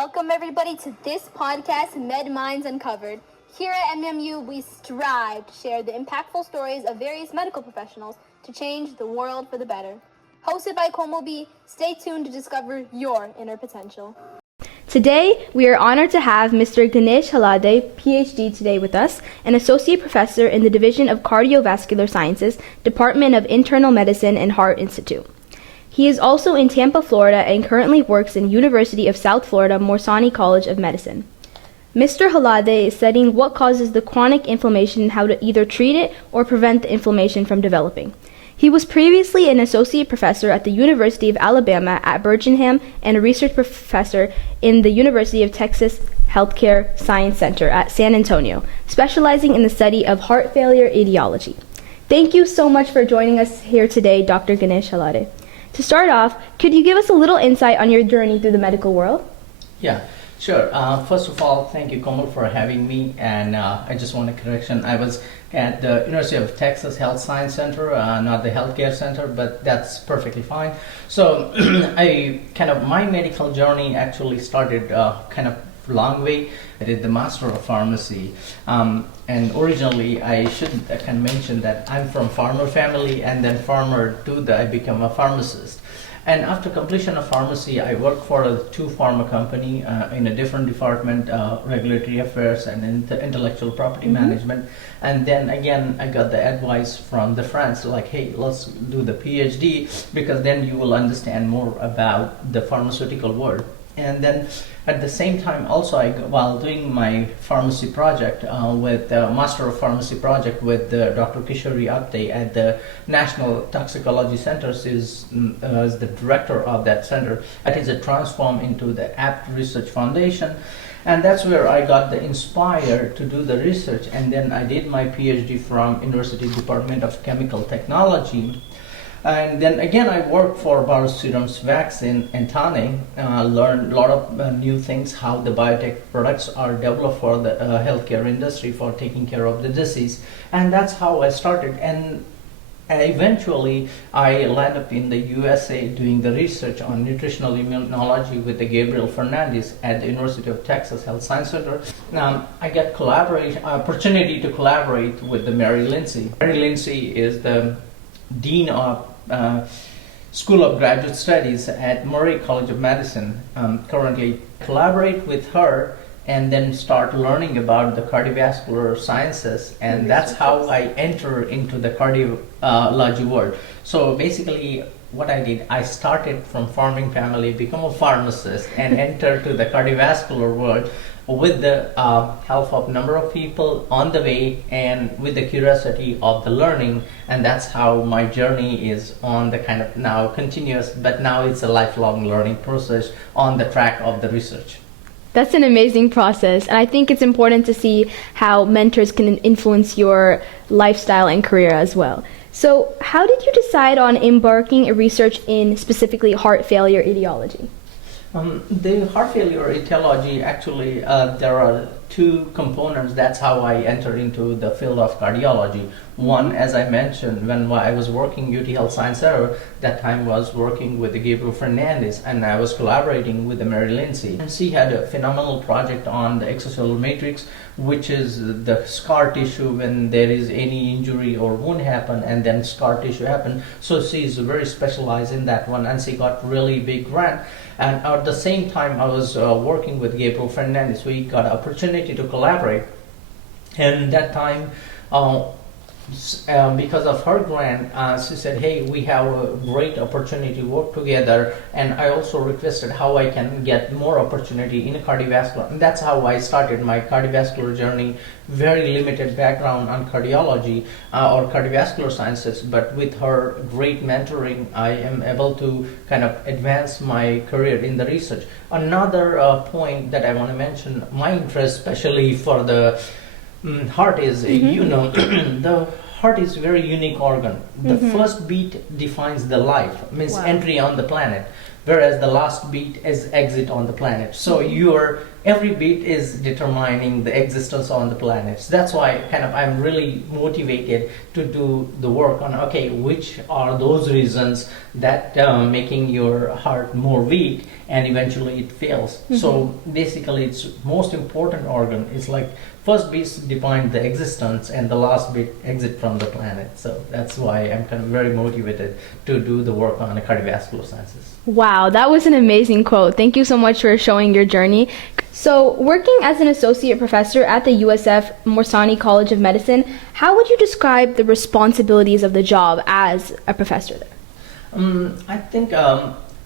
Welcome everybody to this podcast, MedMinds Uncovered. Here at MMU, we strive to share the impactful stories of various medical professionals to change the world for the better. Hosted by Komobi, stay tuned to discover your inner potential. Today, we are honored to have Mr. Ganesh Halade, PhD, today with us, an associate professor in the Division of Cardiovascular Sciences, Department of Internal Medicine and Heart Institute. He is also in Tampa, Florida, and currently works in University of South Florida Morsani College of Medicine. Mr. Halade is studying what causes the chronic inflammation and how to either treat it or prevent the inflammation from developing. He was previously an associate professor at the University of Alabama at Birmingham and a research professor in the University of Texas Healthcare Science Center at San Antonio, specializing in the study of heart failure etiology. Thank you so much for joining us here today, Dr. Ganesh Halade. To start off, could you give us a little insight on your journey through the medical world? Yeah, sure. First of all, thank you, Komal, for having me. And I just want a correction. I was at the University of Texas Health Science Center, not the Healthcare Center, but that's perfectly fine. So my medical journey actually started long way. I did the Master of Pharmacy, and originally I should mention that I'm from farmer family, and then I became a pharmacist. And after completion of pharmacy, I worked for two pharma company in a different department, regulatory affairs and intellectual property management. And then again, I got the advice from the friends like, hey, let's do the PhD, because then you will understand more about the pharmaceutical world. And then at the same time also, while doing my pharmacy project with Master of Pharmacy project with Dr. Kishori Apte at the National Toxicology Centers is the director of that center. That is a transform into the APT Research Foundation. And that's where I got the inspired to do the research. And then I did my PhD from University Department of Chemical Technology. And then again, I worked for Barus Serum's vaccine and Thane, learned a lot of new things, how the biotech products are developed for the healthcare industry for taking care of the disease. And that's how I started. And eventually, I landed up in the USA doing the research on nutritional immunology with the Gabriel Fernandez at the University of Texas Health Science Center. I got opportunity to collaborate with the Mary Lindsay. Mary Lindsay is the Dean of School of Graduate Studies at Murray College of Medicine. Currently collaborate with her and then start learning about the cardiovascular sciences, and that's how I enter into the cardiology world. So basically what I did, I started from farming family, become a pharmacist, and enter to the cardiovascular world with the help of number of people on the way and with the curiosity of the learning. And that's how my journey is on the now continuous, but now it's a lifelong learning process on the track of the research. That's an amazing process, and I think it's important to see how mentors can influence your lifestyle and career as well. So how did you decide on embarking in research in specifically heart failure etiology? The heart failure etiology, actually, there are two components. That's how I entered into the field of cardiology. One, as I mentioned, when I was working UT Health Science Center, that time was working with the Gabriel Fernandez, and I was collaborating with the Mary Lindsay. And she had a phenomenal project on the extracellular matrix, which is the scar tissue when there is any injury or wound happen, and then scar tissue happen. So she is very specialized in that one, and she got really big grant. And at the same time, I was working with Gabriel Fernandez. We got opportunity to collaborate. And that time, because of her grant, she said, hey, we have a great opportunity to work together. And I also requested how I can get more opportunity in cardiovascular. And that's how I started my cardiovascular journey. Very limited background on cardiology or cardiovascular sciences, but with her great mentoring, I am able to advance my career in the research. Another point that I want to mention, my interest, especially for the heart is, the heart is a very unique organ. The first beat defines the life, means entry on the planet, whereas the last beat is exit on the planet. So your every bit is determining the existence on the planets. That's why kind of I'm really motivated to do the work on, okay, which are those reasons that making your heart more weak and eventually it fails. So basically its most important organ is like first bit define the existence and the last bit exit from the planet. So that's why I'm kind of very motivated to do the work on the cardiovascular sciences. Wow, that was an amazing quote. Thank you so much for showing your journey. So, working as an associate professor at the USF Morsani College of Medicine, how would you describe the responsibilities of the job as a professor there? I think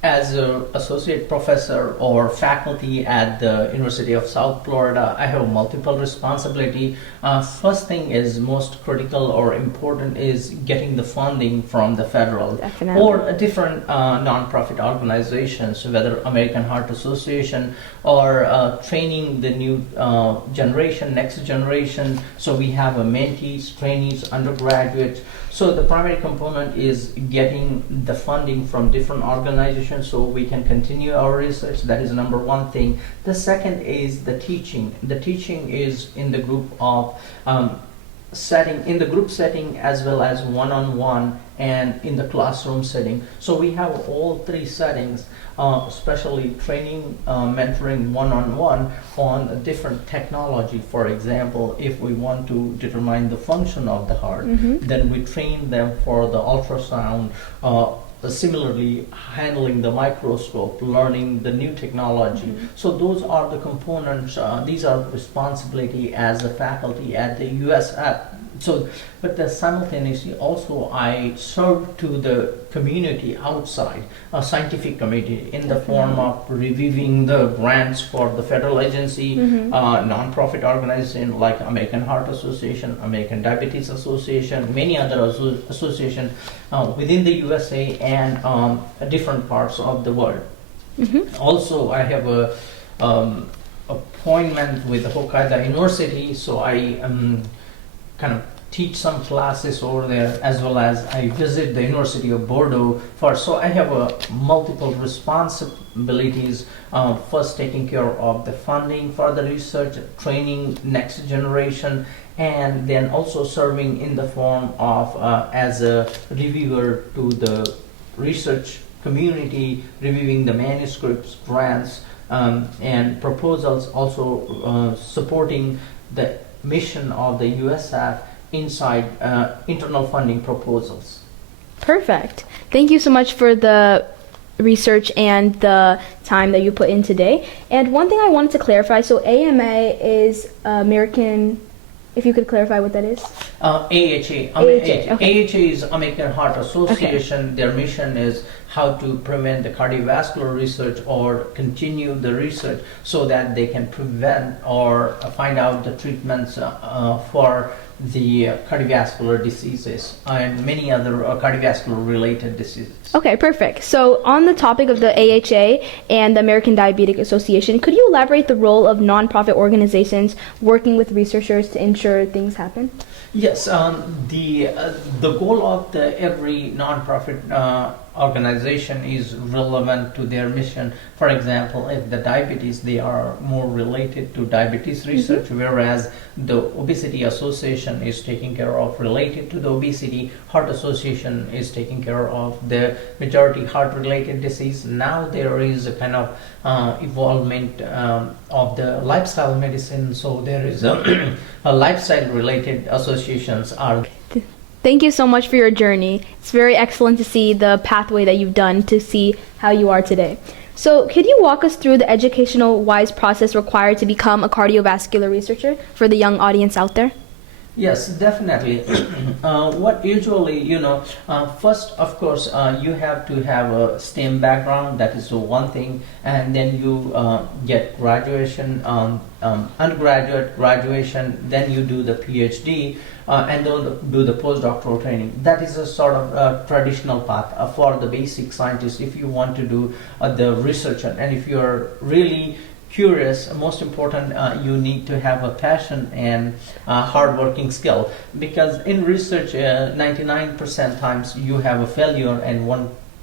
as an associate professor or faculty at the University of South Florida, I have multiple responsibility. First thing is most critical or important is getting the funding from the federal Definitely. or a different non-profit organizations, whether American Heart Association or training the new generation, next generation. So we have mentees, trainees, undergraduates. So the primary component is getting the funding from different organizations so we can continue our research. That is number one thing. The second is the teaching. The teaching is in the group of setting, in the group setting as well as one-on-one and in the classroom setting. So we have all three settings, especially training, mentoring one-on-one on a different technology. For example, if we want to determine the function of the heart, then we train them for the ultrasound, similarly handling the microscope, learning the new technology. So those are the components, these are the responsibility as a faculty at the USF. So, but the simultaneously also I serve to the community outside, a scientific community in the form of reviewing the grants for the federal agency, non-profit organization like American Heart Association, American Diabetes Association, many other associations within the USA and different parts of the world. Also, I have a appointment with the Hokkaido University, so I kind of teach some classes over there, as well as I visit the University of Bordeaux first. So I have multiple responsibilities. First, taking care of the funding for the research, training next generation, and then also serving in the form of as a reviewer to the research community, reviewing the manuscripts, grants, and proposals, also supporting the mission of the USF inside internal funding proposals. Perfect. Thank you so much for the research and the time that you put in today. And one thing I wanted to clarify, so AMA is American, if you could clarify what that is? AHA. Okay. AHA is American Heart Association. Their mission is how to prevent the cardiovascular research or continue the research so that they can prevent or find out the treatments for the cardiovascular diseases and many other cardiovascular related diseases. Okay, perfect. So on the topic of the AHA and the American Diabetic Association, could you elaborate the role of nonprofit organizations working with researchers to ensure things happen? Yes, the goal of every nonprofit organization is relevant to their mission. For example, if the diabetes, they are more related to diabetes research, whereas the Obesity Association is taking care of related to the obesity. Heart Association is taking care of the majority heart-related disease. Now there is a kind of evolvement of the lifestyle medicine, so there is a lifestyle-related associations are. Thank you so much for your journey. It's very excellent to see the pathway that you've done to see how you are today. So could you walk us through the educational-wise process required to become a cardiovascular researcher for the young audience out there? Yes, definitely. What usually, first, of course, you have to have a STEM background. That is the one thing, and then you get graduation, undergraduate, graduation. Then you do the PhD, and then do the postdoctoral training. That is a sort of traditional path for the basic scientist. If you want to do the research, and if you are really curious, most important, you need to have a passion and hard-working skill, because in research 99% times you have a failure and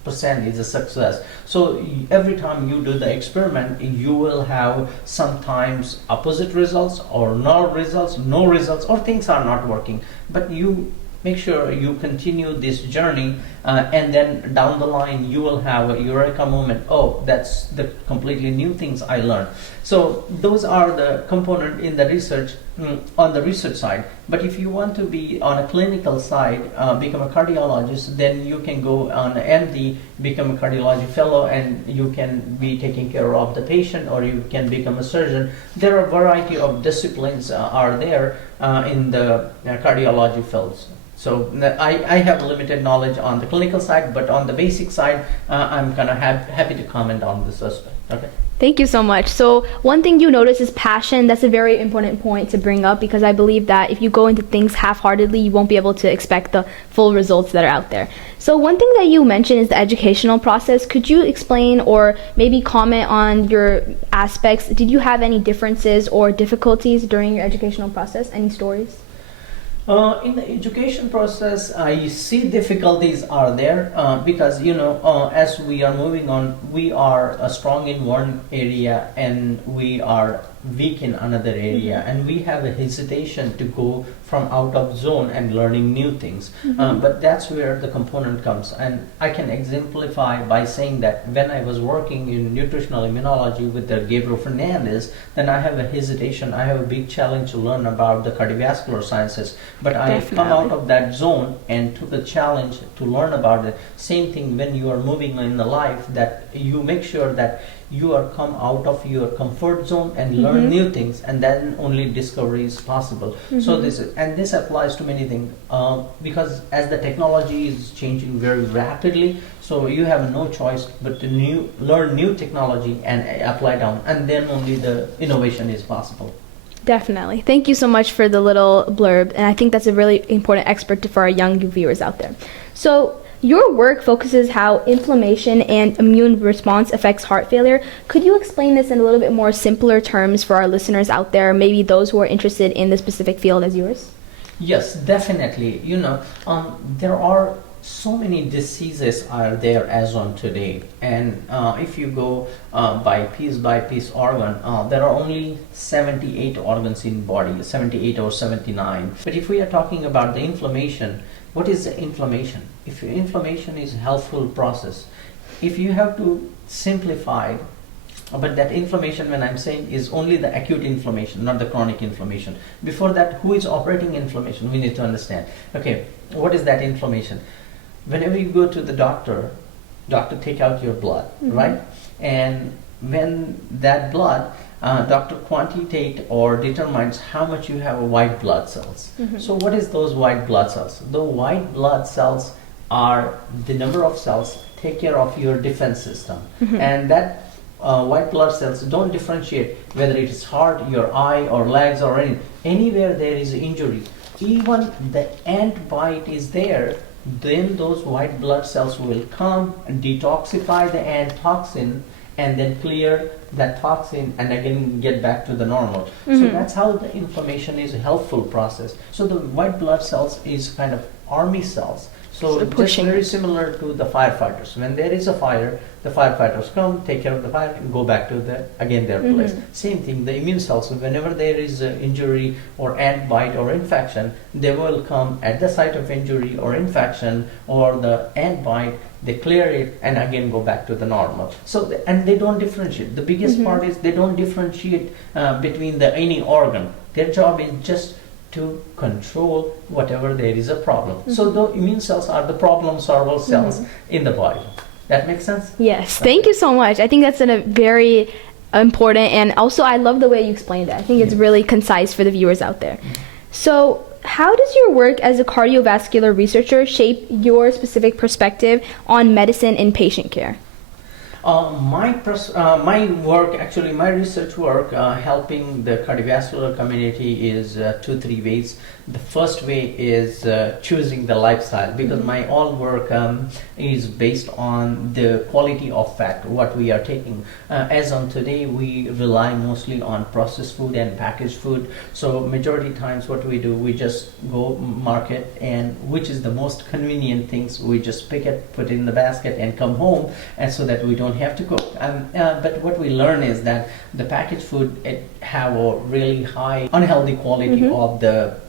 percent is a success. So every time you do the experiment, you will have sometimes opposite results or no results, or things are not working. But you make sure you continue this journey, and then down the line you will have a eureka moment. Oh, that's the completely new things I learned. So those are the component in the research, on the research side. But if you want to be on a clinical side, become a cardiologist, then you can go on MD, become a cardiology fellow, and you can be taking care of the patient, or you can become a surgeon. There are a variety of disciplines are there in the cardiology fields. So I have limited knowledge on the clinical side, but on the basic side, I'm kind of happy to comment on this aspect. Okay. Thank you so much. So one thing you notice is passion. That's a very important point to bring up, because I believe that if you go into things half-heartedly, you won't be able to expect the full results that are out there. So one thing that you mentioned is the educational process. Could you explain or maybe comment on your aspects? Did you have any differences or difficulties during your educational process? Any stories? In the education process, I see difficulties are there, because as we are moving on, we are strong in one area and we are weak in another area, and we have a hesitation to go from out of zone and learning new things. But that's where the component comes, and I can exemplify by saying that when I was working in nutritional immunology with the Gabriel Fernandez, then I have a hesitation, I have a big challenge to learn about the cardiovascular sciences. But I come out of that zone and took a challenge to learn about it. Same thing when you are moving in the life, that you make sure that you are come out of your comfort zone and learn new things, and then only discovery is possible. So this applies to many things, because as the technology is changing very rapidly, so you have no choice but to learn new technology and apply down, and then only the innovation is possible. Definitely. Thank you so much for the little blurb, and I think that's a really important aspect for our young viewers out there. So your work focuses how inflammation and immune response affects heart failure. Could you explain this in a little bit more simpler terms for our listeners out there, maybe those who are interested in the specific field as yours? Yes, definitely. There are so many diseases are there as on today, and if you go by piece organ, there are only 78 organs in body, 78 or 79. But if we are talking about the inflammation, what is the inflammation? If inflammation is a healthful process, if you have to simplify, but that inflammation, when I'm saying, is only the acute inflammation, not the chronic inflammation. Before that, who is operating inflammation? We need to understand. Okay, what is that inflammation? Whenever you go to the doctor take out your blood, right? And when that blood, doctor quantitate or determines how much you have white blood cells. So what is those white blood cells? The white blood cells are the number of cells take care of your defense system, and that white blood cells don't differentiate whether it is heart, your eye, or legs, or anywhere there is injury. Even the ant bite is there, then those white blood cells will come and detoxify the ant toxin, and then clear that toxin and again get back to the normal. So that's how the inflammation is a helpful process. So the white blood cells is kind of army cells. So just very similar to the firefighters. When there is a fire, the firefighters come, take care of the fire, and go back to their place. Same thing, the immune cells, whenever there is an injury or ant bite or infection, they will come at the site of injury or infection or the ant bite, they clear it and again go back to the normal. So and they don't differentiate. The biggest part is they don't differentiate between any organ. Their job is just to control whatever there is a problem. So the immune cells are the problem solver cells in the body. That makes sense? Yes. Thank you so much. I think that's a very important, and also I love the way you explained it. I think it's really concise for the viewers out there. So how does your work as a cardiovascular researcher shape your specific perspective on medicine and patient care? My work, actually, my research work, helping the cardiovascular community is 2-3 ways. The first way is choosing the lifestyle, because my all work is based on the quality of fat, what we are taking. As on today, we rely mostly on processed food and packaged food. So majority times what we do, we just go market, and which is the most convenient things, we just pick it, put it in the basket and come home, and so that we don't have to cook. But what we learn is that the packaged food, it have a really high unhealthy quality of the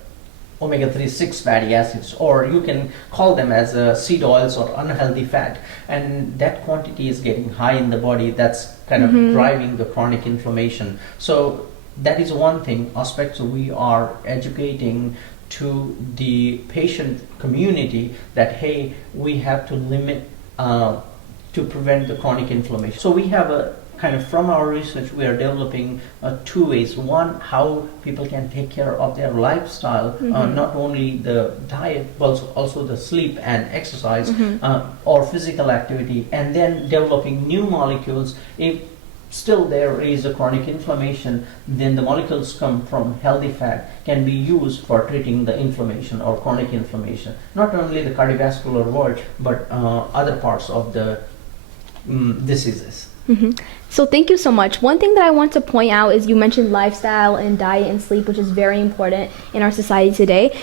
omega-3 6 fatty acids, or you can call them as seed oils or unhealthy fat, and that quantity is getting high in the body. That's kind of driving the chronic inflammation. So that is one thing aspect. So we are educating to the patient community that, hey, we have to limit to prevent the chronic inflammation. So we have a kind of, from our research, we are developing 2 ways. One, how people can take care of their lifestyle, not only the diet, but also the sleep and exercise or physical activity, and then developing new molecules. If still there is a chronic inflammation, then the molecules come from healthy fat can be used for treating the inflammation or chronic inflammation, not only the cardiovascular world, but other parts of the diseases. So thank you so much. One thing that I want to point out is you mentioned lifestyle and diet and sleep, which is very important in our society today.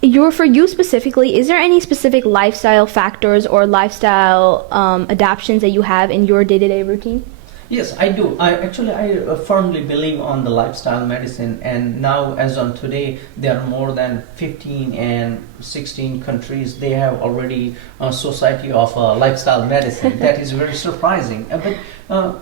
For you specifically, is there any specific lifestyle factors or lifestyle adaptations that you have in your day-to-day routine? Yes, I do. I firmly believe on the lifestyle medicine, and now as on today, there are more than 15 and 16 countries. They have already a society of lifestyle medicine. That is very surprising. But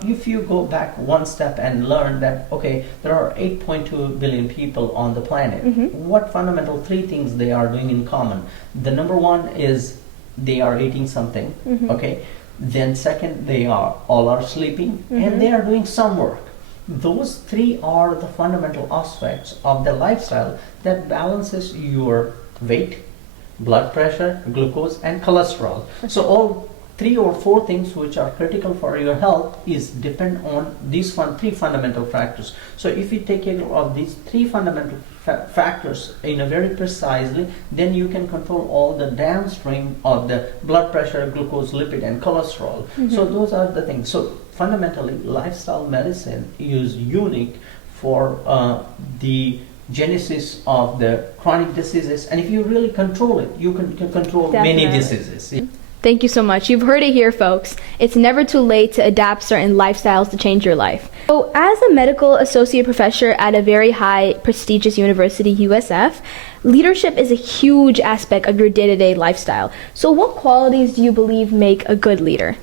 if you go back one step and learn that, okay, there are 8.2 billion people on the planet. What fundamental 3 things they are doing in common? The number one is they are eating something. Okay. Then second, they all are sleeping, and they are doing some work. Those 3 are the fundamental aspects of the lifestyle that balances your weight, blood pressure, glucose, and cholesterol. So all 3 or 4 things which are critical for your health is depend on these 3 fundamental factors. So if you take care of these 3 fundamental factors in a very precisely, then you can control all the downstream of the blood pressure, glucose, lipid, and cholesterol. So those are the things. So fundamentally, lifestyle medicine is unique for the genesis of the chronic diseases, and if you really control it, you can control many diseases. Thank you so much. You've heard it here, folks. It's never too late to adapt certain lifestyles to change your life. So, as a medical associate professor at a very high prestigious university, USF, leadership is a huge aspect of your day-to-day lifestyle. So what qualities do you believe make a good leader?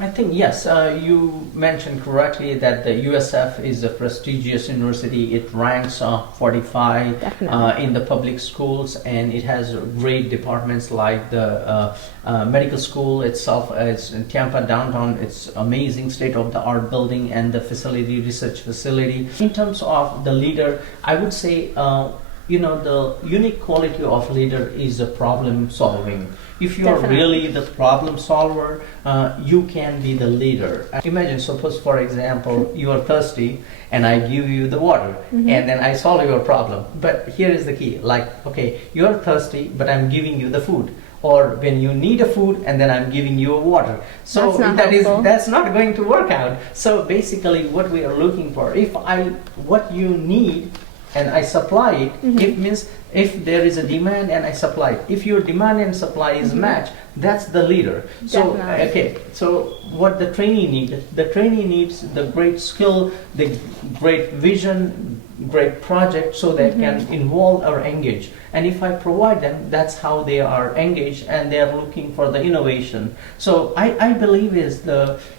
I think, yes, you mentioned correctly that the USF is a prestigious university. It ranks 45 in the public schools, and it has great departments like the medical school itself. Is in Tampa downtown. It's amazing state-of-the-art building and the facility, research facility. In terms of the leader, I would say the unique quality of leader is a problem solving. If you are really the problem solver, you can be the leader. Imagine, suppose for example, you are thirsty and I give you the water, and then I solve your problem. But here is the key, like, okay, you are thirsty, but I'm giving you the food. Or when you need a food and then I'm giving you a water. So that's not going to work out. So basically what we are looking for, what you need and I supply it, it means if there is a demand and I supply it. If your demand and supply is matched, that's the leader. So so what the trainee needs, the trainee needs the great skill, the great vision, great project, so they can involve or engage. And if I provide them, that's how they are engaged and they are looking for the innovation. So I believe is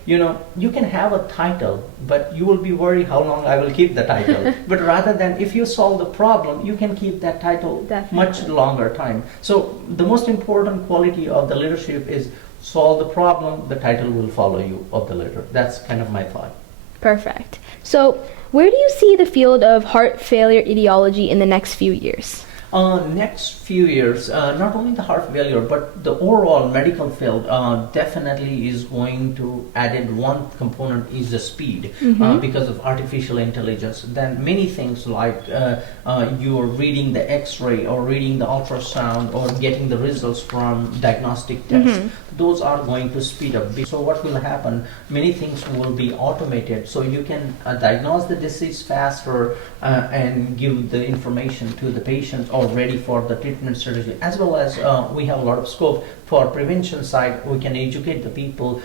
you can have a title, but you will be worried how long I will keep the title. But rather than if you solve the problem, you can keep that title much longer time. So the most important quality of the leadership is solve the problem, the title will follow you of the leader. That's kind of my thought. Perfect. So where do you see the field of heart failure etiology in the next few years? Next few years, not only the heart failure, but the overall medical field definitely is going to added one component is the speed because of artificial intelligence. Then many things like you're reading the X-ray or reading the ultrasound or getting the results from diagnostic tests. Those are going to speed up. So what will happen? Many things will be automated, so you can diagnose the disease faster and give the information to the patient or ready for the treatment strategy. As well as we have a lot of scope for prevention side. We can educate the people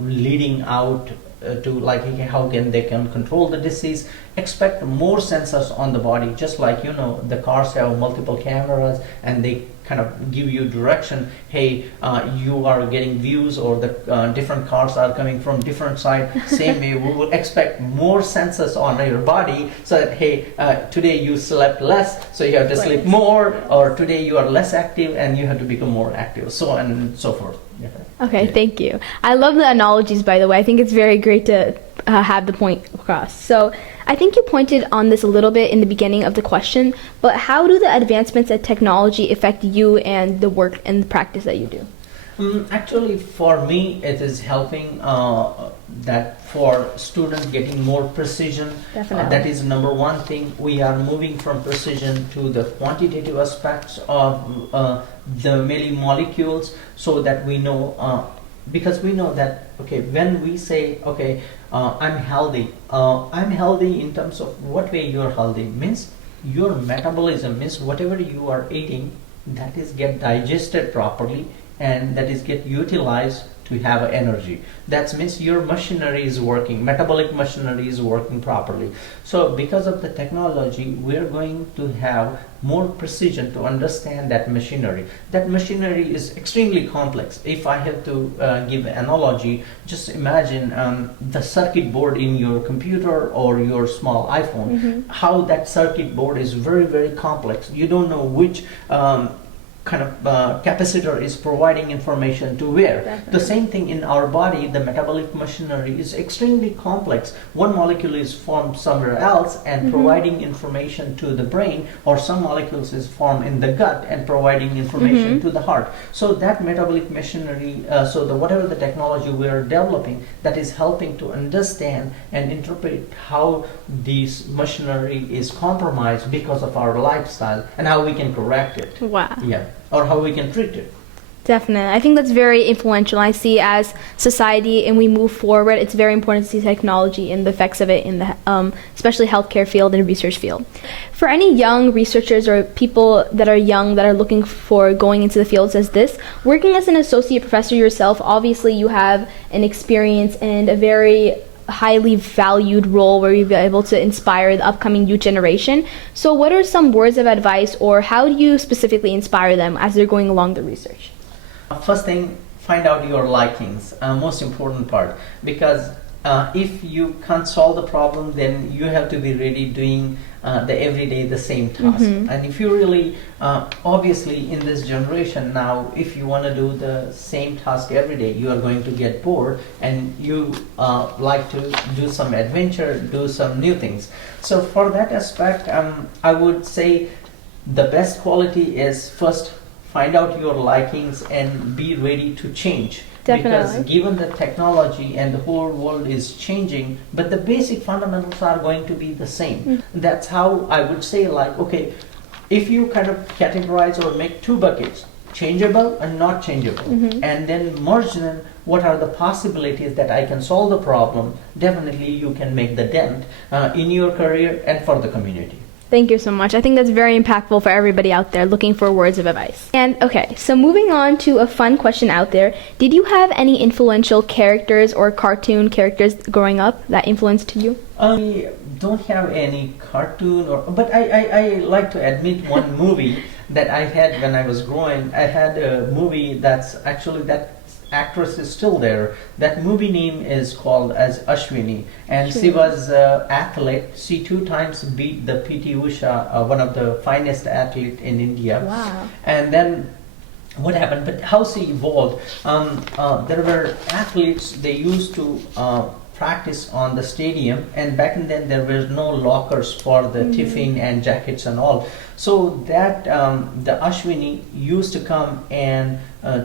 leading out to like how they can control the disease. Expect more sensors on the body, just like the cars have multiple cameras and they kind of give you direction. Hey, you are getting views, or the different cars are coming from different side. Same way, we will expect more sensors on your body, so that hey, today you slept less, so you have to sleep more, or today you are less active and you have to become more active, so on and so forth. Okay, thank you. I love the analogies, by the way. I think it's very great to have the point across. So I think you pointed on this a little bit in the beginning of the question, but how do the advancements in technology affect you and the work and the practice that you do? Actually, for me, it is helping that for students getting more precision. Definitely. That is number one thing. We are moving from precision to the quantitative aspects of the molecules, so that we know, because we know that, okay, when we say, okay, I'm healthy in terms of what way you're healthy, means your metabolism, means whatever you are eating, that is get digested properly and that is get utilized to have energy. That means your machinery is working, metabolic machinery is working properly. So because of the technology, we're going to have more precision to understand that machinery. That machinery is extremely complex. If I have to give an analogy, just imagine the circuit board in your computer or your small iPhone, how that circuit board is very, very complex. You don't know which kind of capacitor is providing information to where. Definitely. The same thing in our body, the metabolic machinery is extremely complex. One molecule is formed somewhere else and providing information to the brain, or some molecules is formed in the gut and providing information to the heart. So that metabolic machinery, so the whatever the technology we are developing, that is helping to understand and interpret how this machinery is compromised because of our lifestyle and how we can correct it. Wow. Yeah. Or how we can treat it. Definitely. I think that's very influential. I see as society and we move forward, it's very important to see technology and the effects of it in the especially healthcare field and research field. For any young researchers or people that are young that are looking for going into the fields as this, working as an associate professor yourself, obviously you have an experience and a very highly valued role where you'll be able to inspire the upcoming youth generation. So what are some words of advice, or how do you specifically inspire them as they're going along the research? First thing, find out your likings, most important part, because if you can't solve the problem, then you have to be ready doing the everyday the same task. And if you really obviously in this generation now, if you want to do the same task every day, you are going to get bored, and you like to do some adventure, do some new things. So for that aspect, I would say the best quality is first find out your likings and be ready to change. Definitely. Because given the technology and the whole world is changing, but the basic fundamentals are going to be the same. That's how I would say, like, okay, if you kind of categorize or make two buckets, changeable and not changeable, and then merge them, what are the possibilities that I can solve the problem, definitely you can make the dent in your career and for the community. Thank you so much. I think that's very impactful for everybody out there looking for words of advice. And okay, so moving on to a fun question out there. Did you have any influential characters or cartoon characters growing up that influenced you? I don't have any cartoon, but I like to admit one movie that I had when I was growing. I had a movie that's actually that actress is still there. That movie name is called as Ashwini, and she was an athlete. She 2 times beat the PT Usha, one of the finest athlete in India. Wow. And then what happened, but how she evolved, there were athletes, they used to practice on the stadium, and back then there were no lockers for the tiffin and jackets and all. So that the Ashwini used to come and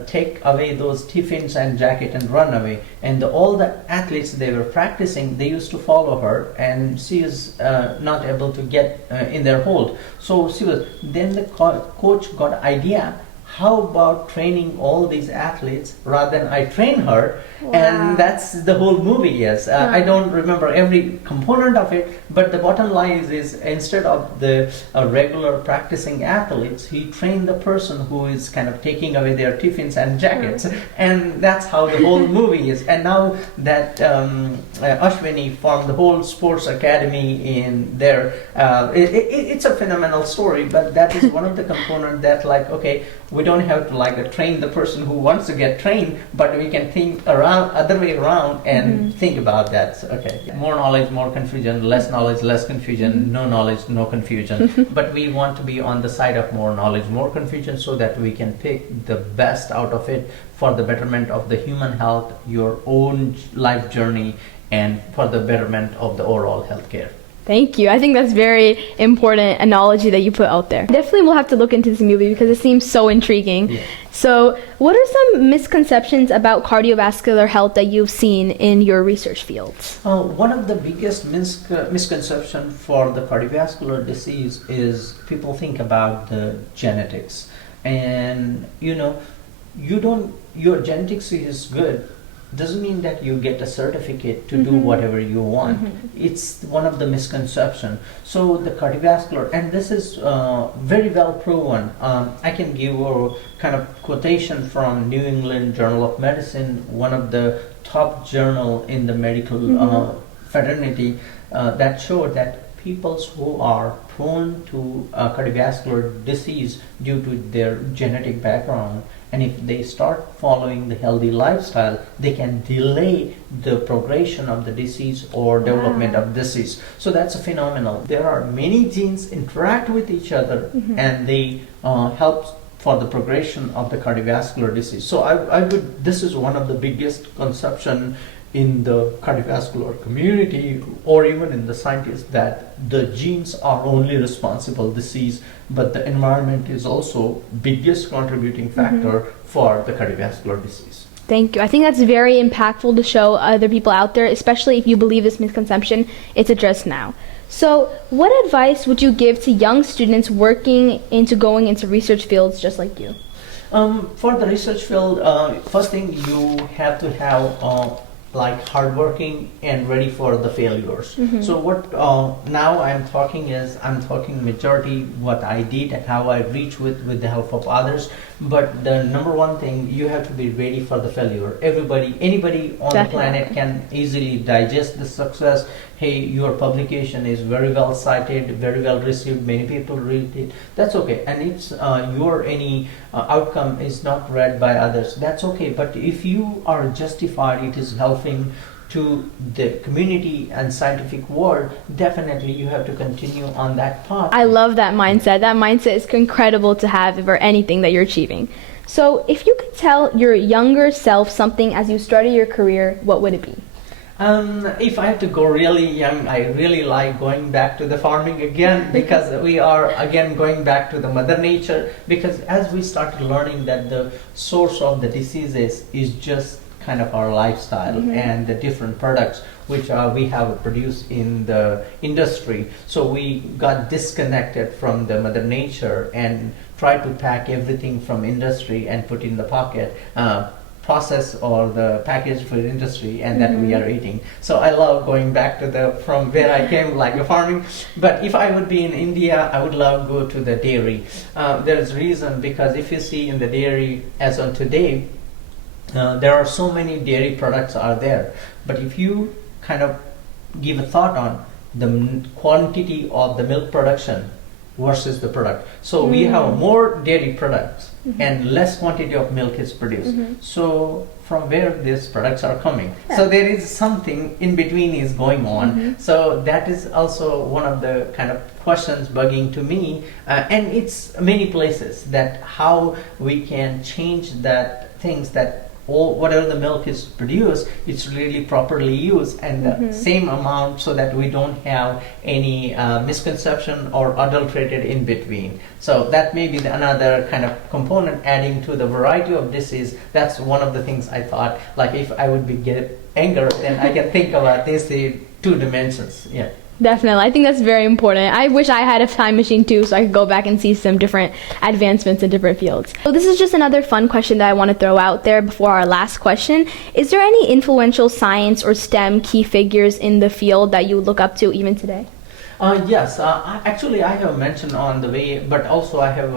take away those tiffins and jacket and run away. And all the athletes they were practicing, they used to follow her, and she is not able to get in their hold. So she was. Then the coach got idea. How about training all these athletes rather than I train her? Wow. And that's the whole movie. Yes, I don't remember every component of it, but the bottom line is instead of the regular practicing athletes, he trained the person who is kind of taking away their tiffins and jackets, and that's how the whole movie is. And now that Ashwini formed the whole sports academy in there, it's a phenomenal story. But that is one of the components that, like, okay, we don't have to like train the person who wants to get trained, but we can think around other way around and think about that. So, okay, more knowledge, more confusion; less knowledge, less confusion; no knowledge, no confusion. But we want to be on the side of more knowledge, more confusion, so that we can pick the best out of it for the betterment of the human health, your own life journey, and for the betterment of the overall healthcare. Thank you. I think that's very important analogy that you put out there. Definitely we'll have to look into this movie because it seems so intriguing. Yeah. So what are some misconceptions about cardiovascular health that you've seen in your research fields? One of the biggest misconception for the cardiovascular disease is people think about the genetics. And your genetics is good doesn't mean that you get a certificate to do whatever you want. It's one of the misconceptions. So the cardiovascular, and this is very well proven. I can give a kind of quotation from New England Journal of Medicine, one of the top journal in the medical fraternity, that showed that people who are prone to cardiovascular disease due to their genetic background, and if they start following the healthy lifestyle, they can delay the progression of the disease or development of disease. So that's a phenomenal. There are many genes interact with each other and they help for the progression of the cardiovascular disease. So this is one of the biggest conception in the cardiovascular community or even in the scientists, that the genes are only responsible disease, but the environment is also biggest contributing factor for the cardiovascular disease. Thank you. I think that's very impactful to show other people out there, especially if you believe this misconception, it's addressed now. So what advice would you give to young students going into research fields just like you? For the research field, first thing you have to have like hardworking and ready for the failures. So what now I'm talking majority what I did and how I reach with the help of others. But the number one thing, you have to be ready for the failure. Anybody on the planet can easily digest the success. Hey, your publication is very well cited, very well received, many people read it. That's okay. And it's your outcome is not read by others. That's okay. But if you are justified, it is helping to the community and scientific world, definitely you have to continue on that path. I love that mindset. That mindset is incredible to have for anything that you're achieving. So if you could tell your younger self something as you started your career, what would it be? If I have to go really young, I really like going back to the farming again, because we are again going back to the mother nature, because as we started learning that the source of the diseases is just kind of our lifestyle and the different products which we have produced in the industry. So we got disconnected from the mother nature and tried to pack everything from industry and put in the pocket, process or the package for the industry, and that we are eating. So I love going back to from where I came, like the farming. But if I would be in India, I would love go to the dairy. There's reason, because if you see in the dairy as on today, there are so many dairy products are there, but if you kind of give a thought on the quantity of the milk production versus the product, so we have more dairy products and less quantity of milk is produced. So from where these products are coming? So there is something in between is going on. So that is also one of the kind of questions bugging to me, and it's many places that how we can change that things that all whatever the milk is produced, it's really properly used and the same amount, so that we don't have any misconception or adulterated in between. So that may be another kind of component adding to the variety of disease. That's one of the things I thought, like if I would be get anger, then I can think about this the two dimensions. Yeah. Definitely. I think that's very important. I wish I had a time machine too, so I could go back and see some different advancements in different fields. So this is just another fun question that I want to throw out there before our last question. Is there any influential science or STEM key figures in the field that you look up to even today? Yes, actually I have mentioned on the way, but also I have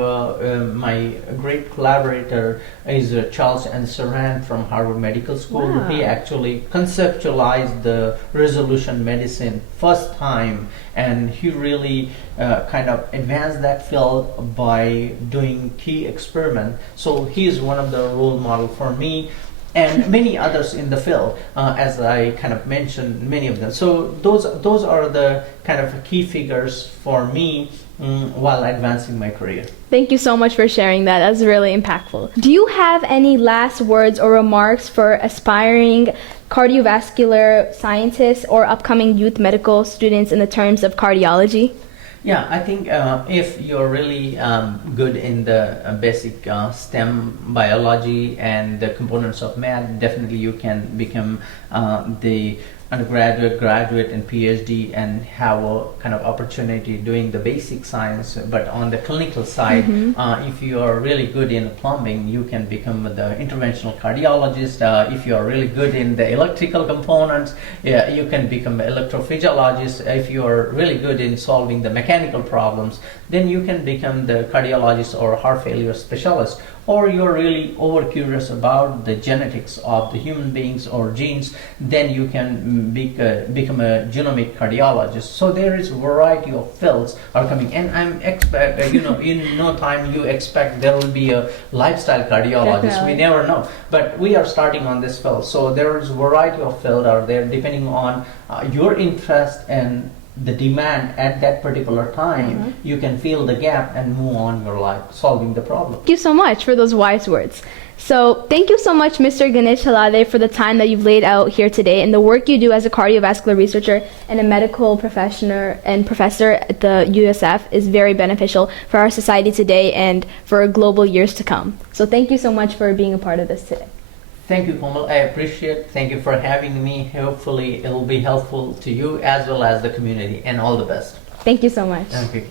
my great collaborator is Charles and Saran from Harvard Medical School. Wow. He actually conceptualized the resolution medicine first time, and he really kind of advanced that field by doing key experiment. So he is one of the role model for me. And many others in the field, as I kind of mentioned, many of them. So those are the kind of key figures for me while advancing my career. Thank you so much for sharing that. That's really impactful. Do you have any last words or remarks for aspiring cardiovascular scientists or upcoming youth medical students in the terms of cardiology? Yeah, I think if you're really good in the basic STEM biology and the components of math, definitely you can become the undergraduate, graduate, and PhD and have a kind of opportunity doing the basic science. But on the clinical side, if you are really good in plumbing, you can become the interventional cardiologist. If you are really good in the electrical components, you can become an electrophysiologist. If you are really good in solving the mechanical problems, then you can become the cardiologist or heart failure specialist. Or you're really over curious about the genetics of the human beings or genes, then you can become a genomic cardiologist. So there is a variety of fields are coming, and I'm expect in no time you expect there will be a lifestyle cardiologist. Definitely. We never know, but we are starting on this field. So there is a variety of field out there depending on your interest and the demand at that particular time. You can fill the gap and move on your life solving the problem. Thank you so much for those wise words. So thank you so much, Mr. Ganesh Halade, for the time that you've laid out here today and the work you do as a cardiovascular researcher and a medical professional and professor at the USF is very beneficial for our society today and for global years to come. So thank you so much for being a part of this today. Thank you, Komal. I appreciate it. Thank you for having me. Hopefully it will be helpful to you as well as the community, and all the best. Thank you so much. Okay.